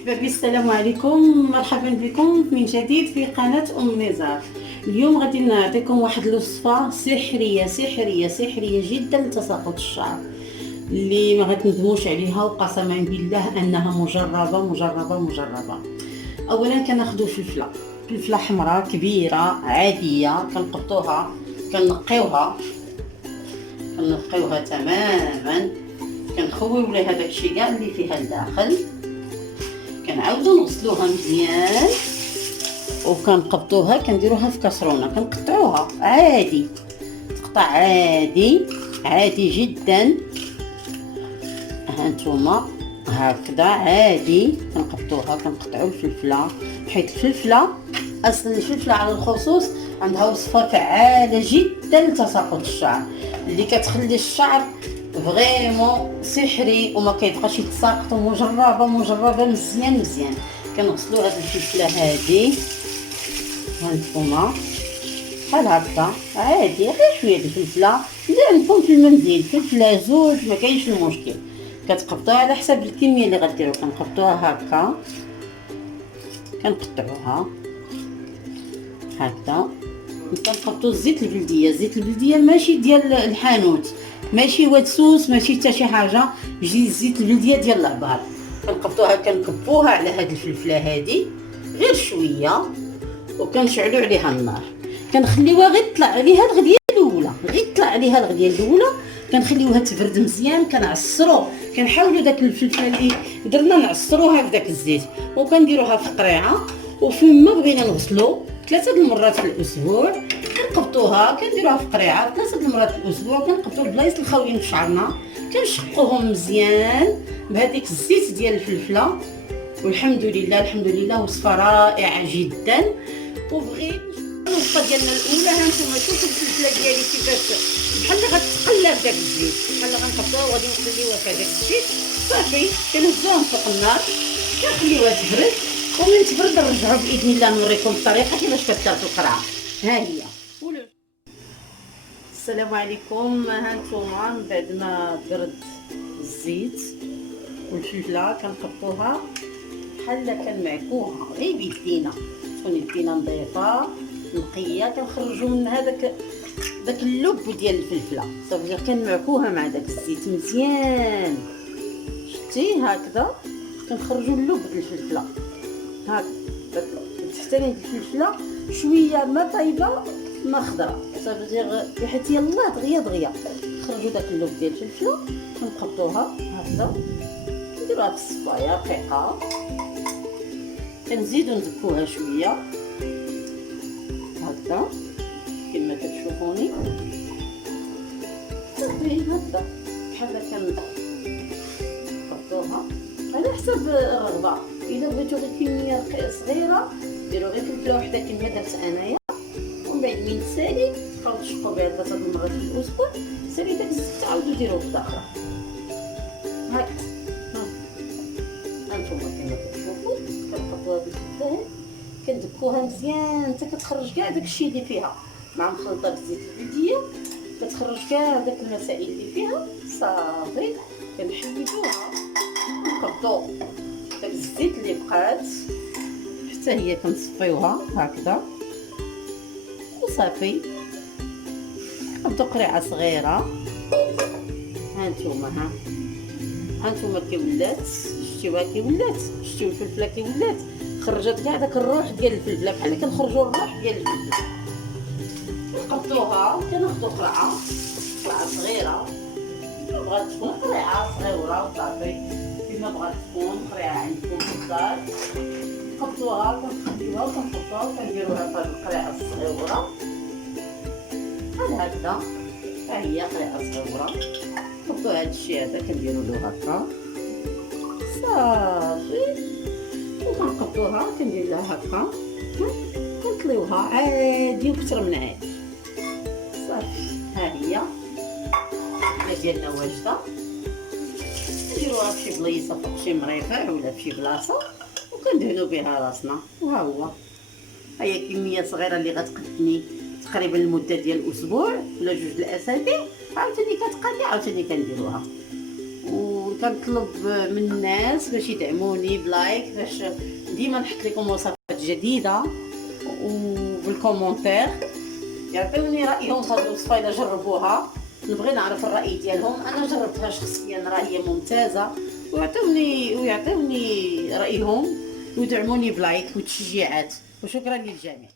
حبايبي السلام عليكم، مرحبا بكم من جديد في قناة نزار. اليوم غادي نعطيكم واحد الوصفة سحرية سحرية سحرية جدا لتساقط الشعر، اللي ما غتندموش عليها، وقسما بالله انها مجربة مجربة مجربة. اولا كناخدو فلفلة حمراء كبيرة عادية، كنقطوها كنقيوها تماما، كنخويو ليها داكشي كاع اللي فيها الداخل، كنعاودو نغسلوها مزيان وكنقبطوها، كنديروها في كاسرونه، كنقطعوها عادي، تقطع عادي عادي جدا. هانتوما هكذا عادي كنقبطوها، كنقطعو الفلفله، حيت الفلفله اصلا الفلفله على الخصوص عندها وصفه فعاله جدا لتساقط الشعر، اللي كتخلي الشعر فريمون سحري وما كيبقاش يتساقط، مجربه مزيان. كنغسلو هاد الفلفله هادي، هانتوما بحال هكا عادي، غير شويه د الفلفله اللي عندكم في المنزل، فلفله زوج ما كاينش المشكل، كتقبطوها على حسب الكميه اللي غديروا. كنقبطوها هكا، كنقطعوها هكذا، كنقبطو الزيت البلديه ماشي ديال الحانوت، ماشي واتسوس، ماشي حتى شي حاجه، يجي الزيت البلديه ديال العبار. كنقبطوها كنكبوها على هاد الفلفله هادي غير شويه، وكنشعلو عليها النار، كنخليوها غير طلع عليها الغديه الاولى، كنخليوها تبرد مزيان، كنعصرو، كنحاولوا داك الفلفله اللي درنا نعصروها في داك الزيت، وكنديروها في قريعه، وفيما بغينا نغسلو 3 المرات في الاسبوع كنقبطوها، كنديروها في قريعه 3 المرات في الاسبوع، كنقبطو البلايص الخاويين في شعرنا، كنشقوهم مزيان بهذيك الزيت ديال الفلفله، والحمد لله وصفه رائعه جدا. وبغيت الوصفه ديالنا الاولى، هانتوما شوفوا الفلفله ديالي كيفاش بحال غتقلى في داك الزيت، بحال غنحطوها وغادي نخليوها في هذاك الزيت صافي، كنهزوها فوق النار، كنخليوها تبرد، ومن تبرد نرجعوا باذن الله نوريكم الطريقه كيفاش كتدار في القرعه. ها هي. السلام عليكم، هانتوما من بعد ما برد الزيت والفلفله كنحطوها بحال كنمعكوها غير بيدينا، تكون يدينا نظيفه نقيه، كنخرجوا منها داك اللب ديال الفلفله، صافي كنمعكوها مع داك الزيت مزيان، شتي هكذا كنخرجوا اللب ديال الفلفله هكا، تحتاج الفلفله شويه ما طايبه ما خضراء، صافي حيت يلاه دغيا خرجوا داك اللب ديال الفلفله، كنقبطوها هكذا، نديروها في الصفايه رقيقه، كنزيدو نزكوها شويه هكذا كما كتشوفوني، صافي هكذا بحال كنقبطوها على حسب الرغبه. الا بغيتو غير كميه صغيره ديروا غير فلفله وحده كما درت انايا، ومن بعد من تسالي تبقاو تشقوا بها 3 المرات في الاسبوع، سالي داك الزيت تعاودوا ديروه وحده اخرى هكا. هانتوما كما كتشوفوا كنحطوا هذه الفلفله، كندكوها مزيان حتى كتخرج كاع داكشي اللي فيها، مع مخلطه بالزيت البلديه كتخرج كاع داك المسائل اللي فيها، صافي كنحيدوها، نقبطو داك الزيت اللي بقات حتى هي كنصفيوها هكذا وصافي، نقبطو قريعه صغيره. هانتوما كي ولات، شتيوها كي ولات، شتيو الفلفله كي ولات، خرجت كاع داك الروح ديال الفلفله، بحال كنخرجوا الروح ديال الفلفله. نقبطوها، كناخذوا قرعه صغيره، بغات تكون قرعه صغيره وصافي، كيما بغات تكون قرعه عندكم في الدار، نقبطوها كنخليوها وكنحطوها وكنديروها في هاد القرعه الصغيره بحال هكذا. ها هي قرعه صغيره، نحطو هاد الشيء هذا كنديرو له هكا صافي، وكنقبطوها كندير لها هكا، كنطليوها عادي وكثر من عادي صافي. ها هي ديالنا واجده، نديروها في شي بليصه فوق شي مريفع ولا في شي بلاصه، وكندهنوا بها راسنا. وها هو، هي كميه صغيره اللي غتقدني تقريبا المده ديال اسبوع ولا 2 الاسابيع، عاوتاني كتقادي عاوتاني كنديروها، كنطلب من الناس باش يدعموني بلايك، باش ديما نحط لكم وصفات جديده، وبالكومونتير يعطيوني رايهم في هذه الوصفه اذا جربوها. نبغي نعرف الراي ديالهم. انا جربتها شخصيا، راه هي ممتازه، ويعطيوني رايهم ويدعموني بلايك وتشجيعات. وشكرا للجميع.